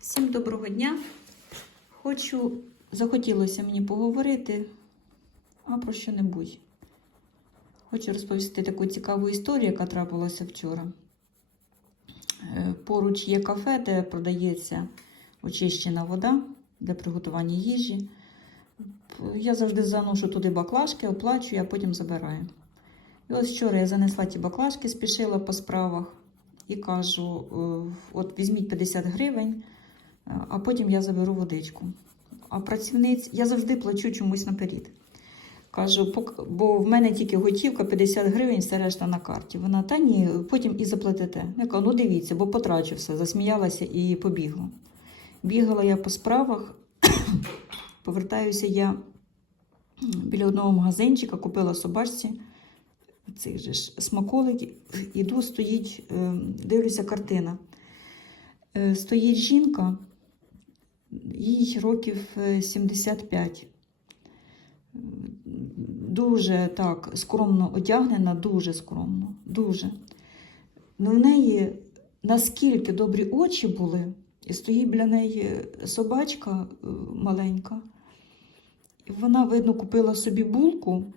Всім доброго дня. Хочу, захотілося мені поговорити, а про що-небудь. Хочу розповісти таку цікаву історію, яка трапилася вчора. Е, Поруч є кафе, де продається очищена вода для приготування їжі. Я завжди заношу туди баклажки, оплачую, а потім забираю. І ось вчора я занесла ті баклажки, спішила по справах і кажу: е, от візьміть 50 гривень, а потім я заберу водичку. А працівниць я завжди плачу чомусь наперед. Кажу, бо в мене тільки готівка 50 гривень, все решта на карті. Вона та ні, потім і заплатите. Я кажу, ну дивіться, бо потрачу все. Засміялася і побігла. Бігала я по справах, повертаюся я біля одного магазинчика, купила собачці цих же ж смаколиків. Іду, стоїть, е, дивлюся картина. Е, Стоїть жінка, їй років е, 75. Дуже так скромно одягнена, дуже скромно, дуже. Ну, в неї наскільки добрі очі були, і стоїть біля неї собачка е, маленька. І вона, видно, купила собі булку,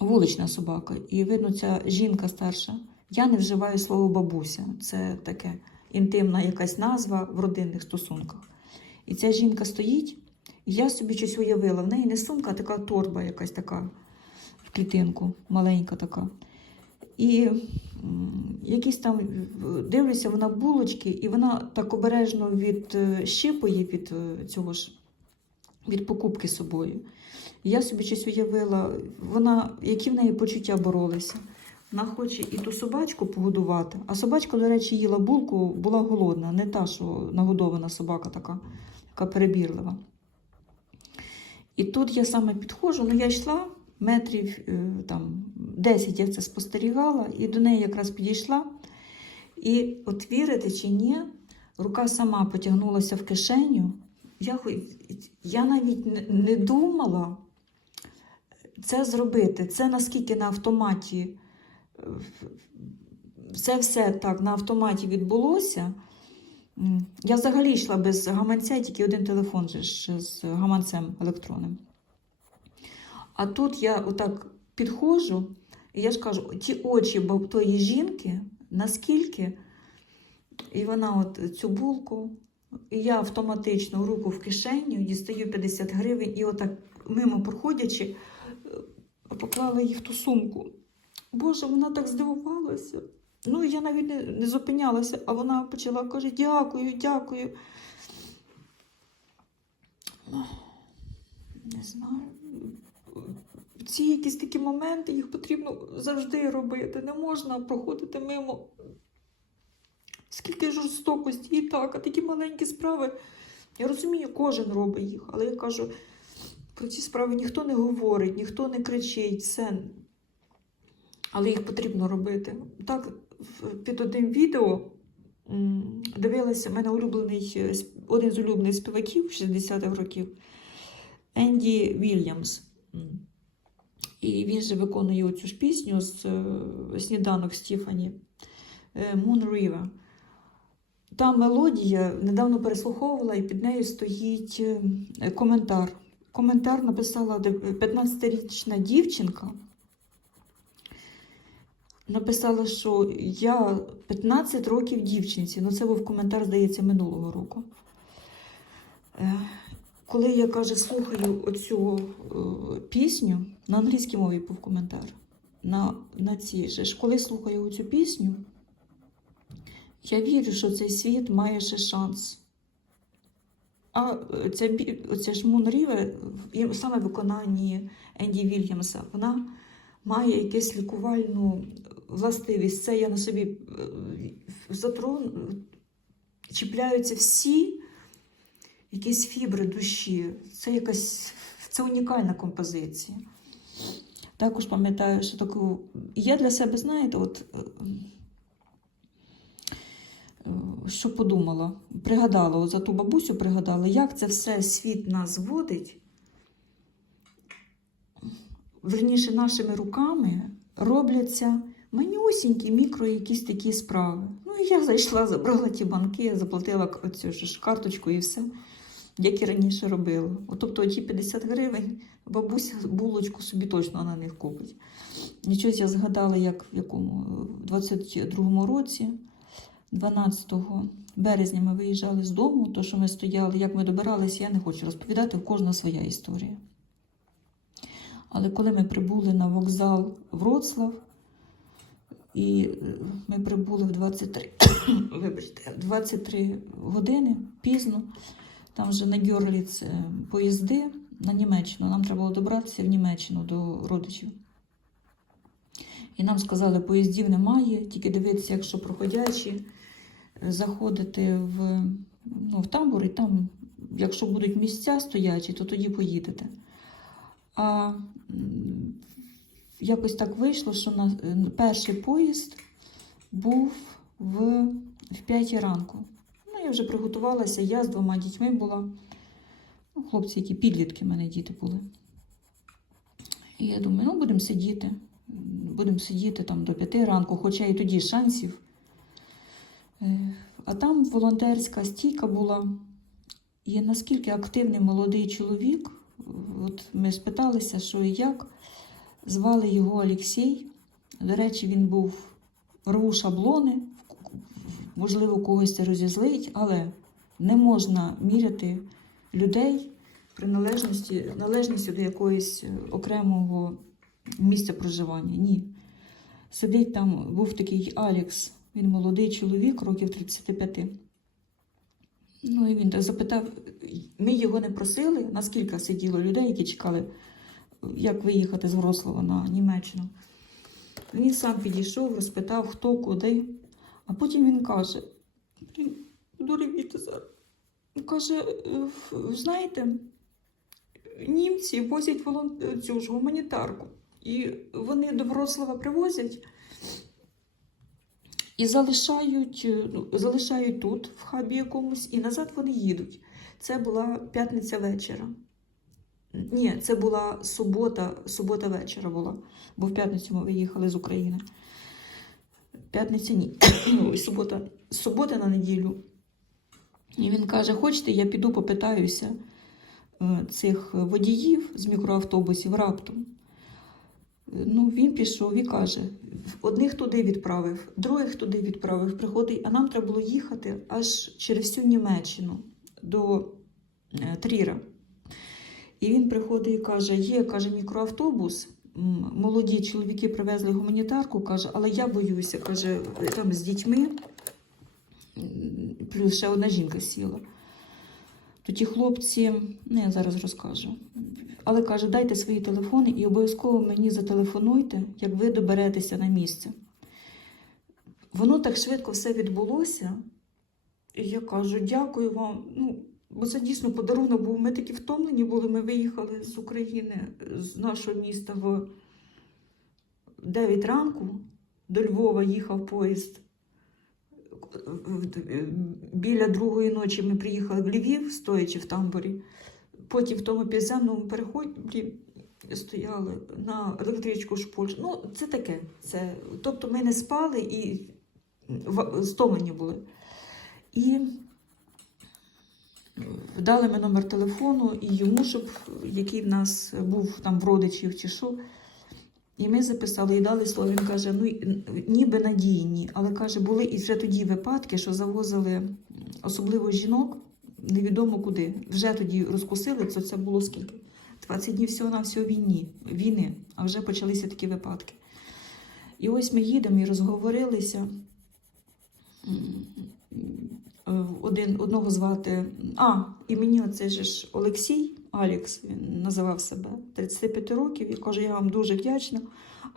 вулична собака, і видно, ця жінка старша. Я не вживаю слово бабуся. Це таке інтимна якась назва в родинних стосунках. І ця жінка стоїть, і я собі щось уявила. В неї не сумка, а така торба якась така в клітинку, маленька така. І якісь там е, дивлюся, вона булочки, і вона так обережно відщипує від е, цього ж від покупки собою. Я собі щось уявила, вона, які в неї почуття боролися. Вона хоче і ту собачку погодувати, а собачка, до речі, їла булку, була голодна, не та, що нагодована собака така, така перебірлива. І тут я саме підходжу, ну я йшла метрів е, там, 10 я це спостерігала, і до неї якраз підійшла. І от вірите чи ні, рука сама потягнулася в кишеню. Я, я навіть не, думала це зробити. Це наскільки на автоматі це все так на автоматі відбулося. Я взагалі йшла без гаманця, тільки один телефон же ж з гаманцем електронним. А тут я отак підходжу, і я ж кажу, ті очі тої жінки, наскільки, і вона от цю булку, і я автоматично руку в кишеню, дістаю 50 гривень, і отак мимо проходячи, е, поклала їх в ту сумку. Боже, вона так здивувалася. Ну, я навіть не, не зупинялася, а вона почала каже: дякую, дякую. Не знаю. Ці якісь такі моменти, їх потрібно завжди робити. Не можна проходити мимо. Скільки жорстокості і так, а такі маленькі справи. Я розумію, кожен робить їх, але я кажу, про ці справи ніхто не говорить, ніхто не кричить, все. Але їх потрібно робити. Так, під одним відео дивилася, в мене улюблений, е, один з улюблених співаків 60-х років Енді Вільямс. І він же виконує оцю ж пісню з е, сніданок Стіфані е, Moon River. Та мелодія недавно переслуховувала, і під нею стоїть коментар. Коментар написала 15-річна дівчинка. Написала, що я 15 років дівчинці. Ну, це був коментар, здається, минулого року. Е, Коли я каже, слухаю оцю е, пісню, на англійській мові був коментар. На, на цій же ж, коли слухаю цю пісню, я вірю, що цей світ має ще шанс. А е, ця, оця ж River, і саме в виконанні Енді Вільямса, вона має якусь лікувальну властивість. Це я на собі е, затрон, чіпляються всі якісь фібри душі. Це якась це унікальна композиція. Також пам'ятаю, що таку. Я для себе, знаєте, от. е, е, Що подумала, пригадала, от за ту бабусю пригадала, як це все світ нас водить, верніше, нашими руками робляться манюсінькі мікро якісь такі справи. Ну, я зайшла, забрала ті банки, заплатила оцю ж карточку і все, як і раніше робила. От, тобто ті 50 гривень бабуся булочку собі точно на них купить. Нічого я згадала, як в якому в 22-му році, 12 березня ми виїжджали з дому, то що ми стояли, як ми добиралися, я не хочу розповідати, у кожна своя історія. Але коли ми прибули на вокзал Вроцлав, і е, ми прибули в 23, вибачте, 23 години пізно, там вже на Гьорліц е, поїзди на Німеччину. Нам треба було добратися в Німеччину до родичів. І нам сказали, поїздів немає, тільки дивитися, якщо проходячі, е, заходити в, ну, в тамбур, і там, якщо будуть місця стоячі, то тоді поїдете. А якось так вийшло, що на е, перший поїзд був в, в 5 ранку. Ну, я вже приготувалася, я з двома дітьми була. Ну, хлопці, які підлітки в мене діти були. І я думаю, ну будемо сидіти. Будемо сидіти там до п'яти ранку, хоча і тоді шансів. Е, А там волонтерська стійка була. І наскільки активний молодий чоловік, от ми спиталися, що і як. Звали його Олексій. До речі, він був рву шаблони, можливо, когось це розізлить, але не можна міряти людей приналежності, належністю до якоїсь е, окремого місця проживання. Ні. Сидить там, був такий Алекс, він молодий чоловік, років 35. Ну і він запитав, ми його не просили, наскільки сиділо людей, які чекали, як виїхати з Врослава на Німеччину. Він сам підійшов, розпитав, хто куди. А потім він каже: «Блін, дуревіте зараз. Каже, «Е, знаєте, німці возять волон... цю ж гуманітарку. І вони до Вроцлава привозять і залишають, е, ну, залишають тут, в хабі якомусь, і назад вони їдуть. Це була п'ятниця вечора. Ні, це була субота, субота вечора була, бо в п'ятницю ми виїхали з України. П'ятниця ні. Субота, субота на неділю. І він каже: Хочете, я піду попитаюся е, цих водіїв з мікроавтобусів раптом. Ну, він пішов і каже: одних туди відправив, других туди відправив, приходить, а нам треба було їхати аж через всю Німеччину до е, Тріра. І він приходить і каже: є каже, мікроавтобус. Молоді чоловіки привезли гуманітарку, каже, але я боюся, каже, там з дітьми, плюс ще одна жінка сіла. То ті хлопці, ну я зараз розкажу. Але каже, дайте свої телефони і обов'язково мені зателефонуйте, як ви доберетеся на місце. Воно так швидко все відбулося. І я кажу, дякую вам. Ну, бо це дійсно подарунок був. Ми такі втомлені були. Ми виїхали з України, з нашого міста в 9 ранку. До Львова їхав поїзд. Біля другої ночі ми приїхали в Львів, стоячи в тамбурі. Потім в тому підземному переході стояли на електричку ж Польщу. Ну, це таке. Це... Тобто ми не спали і стомлені були. І дали ми номер телефону і йому, щоб який в нас був там в родичів чи що. І ми записали і дали слово. Він каже: ну ніби надійні, але каже, були і вже тоді випадки, що завозили особливо жінок, невідомо куди. Вже тоді розкусили, це, це було скільки? 20 днів всього на всього війні, війни, а вже почалися такі випадки. І ось ми їдемо і розговорилися. Е, Один, одного звати. А, і мені оцей же ж Олексій, Алекс, він називав себе 35 років, і каже, я вам дуже вдячна.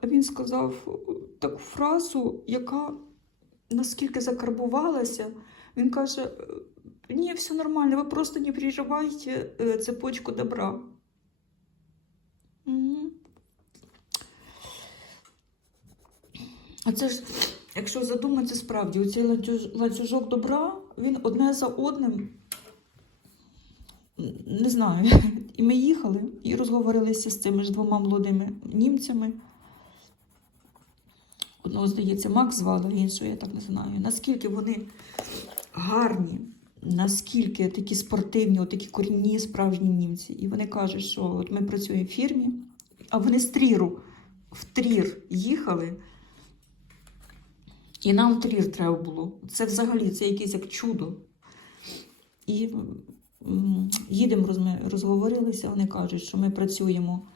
А він сказав таку фразу, яка наскільки закарбувалася. Він каже: ні, все нормально, ви просто не переживайте е, цепочку добра. А це ж, якщо задуматися, справді, оцей ланцюж- ланцюжок добра, він одне за одним. Не знаю. І ми їхали і розговорилися з цими ж двома молодими німцями. одного, здається, Макс звали, іншого я так не знаю. Наскільки вони гарні, наскільки такі спортивні, такі корінні справжні німці. І вони кажуть, що от ми працюємо в фірмі, а вони з Тріру в Трір їхали. І нам Трір треба було. Це взагалі це якесь як чудо. І їдемо, розговорилися, вони кажуть, що ми працюємо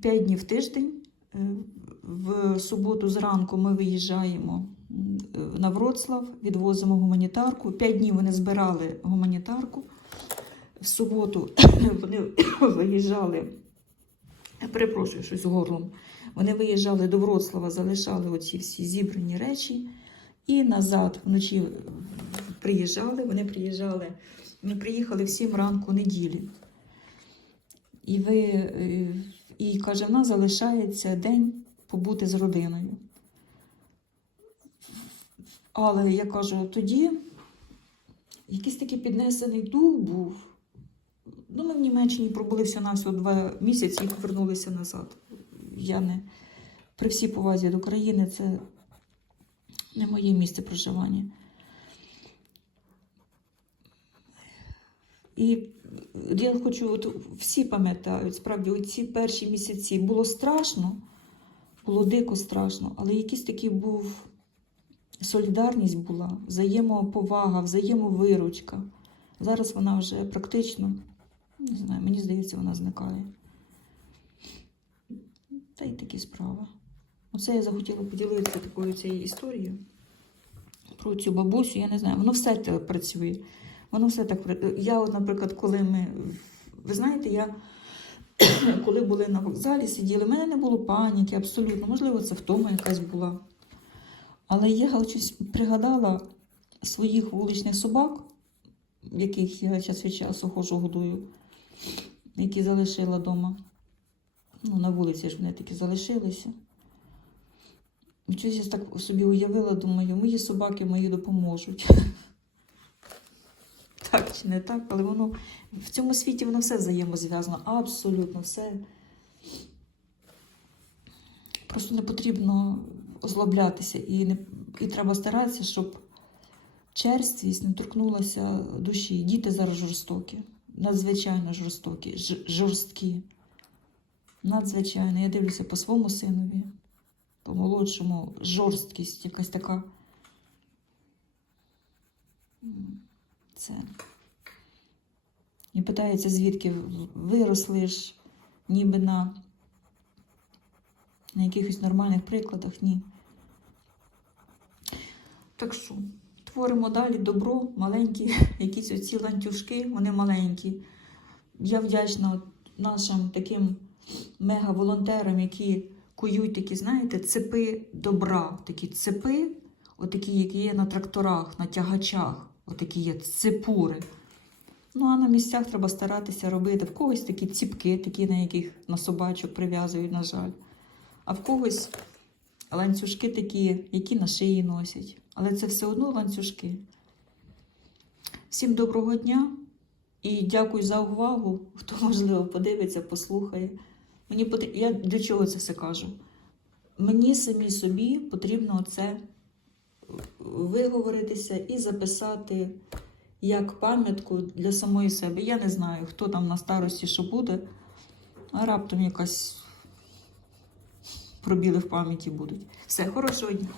5 днів в тиждень. Е, В суботу зранку ми виїжджаємо на Вроцлав, відвозимо гуманітарку. 5 днів вони збирали гуманітарку. В суботу вони виїжджали. Перепрошую щось горлом. Вони виїжджали до Вроцлава, залишали оці всі зібрані речі і назад вночі приїжджали. Вони приїжджали. Ми приїхали в 7 ранку неділі. І ви, і каже, в нас залишається день побути з родиною. Але я кажу, тоді якийсь такий піднесений дух був. Ну, ми в Німеччині пробули всього на всього два місяці і повернулися назад. Я не при всій повазі до країни, це не моє місце проживання. І я хочу, от всі пам'ятають, справді, ці перші місяці було страшно, було дико страшно, але якийсь такий був солідарність була, взаємоповага, взаємовиручка. Зараз вона вже практично, не знаю, мені здається, вона зникає. Та й такі справи. Оце я захотіла поділитися такою цією історією про цю бабусю. Я не знаю, воно все працює. Воно все так пра- Я, от, наприклад, коли ми. Ви знаєте, я коли були на вокзалі, сиділи, в мене не було паніки, абсолютно. Можливо, це втома якась була. Але я щось пригадала своїх вуличних собак, яких я час від часу ходжу годую, які залишила вдома. Ну, на вулиці ж вони такі залишилися. Щось я так собі уявила, думаю, мої собаки мої допоможуть. Так чи не так, але воно в цьому світі воно все взаємозв'язано, абсолютно все. Просто не потрібно озлоблятися і, не, і треба старатися, щоб черствість не торкнулася душі. Діти зараз жорстокі, надзвичайно жорстокі, жорсткі. Надзвичайно. Я дивлюся по своєму синові, по молодшому, жорсткість якась така. Це. І питається, звідки виросли ж, ніби на, на якихось нормальних прикладах, ні. Так що, творимо далі добро, маленькі, якісь оці ланцюжки, вони маленькі. Я вдячна нашим таким мега-волонтерам, які кують такі, знаєте, цепи добра, такі цепи, отакі, які є на тракторах, на тягачах, отакі є цепури. Ну, а на місцях треба старатися робити. В когось такі ціпки, такі, на яких на собачок прив'язують, на жаль. А в когось ланцюжки такі, які на шиї носять. Але це все одно ланцюжки. Всім доброго дня і дякую за увагу. Хто можливо подивиться, послухає. Мені потр- Я для чого це все кажу? Мені самі собі потрібно це виговоритися і записати як пам'ятку для самої себе. Я не знаю, хто там на старості що буде, а раптом якась пробіли в пам'яті будуть. Все, хорошого дня.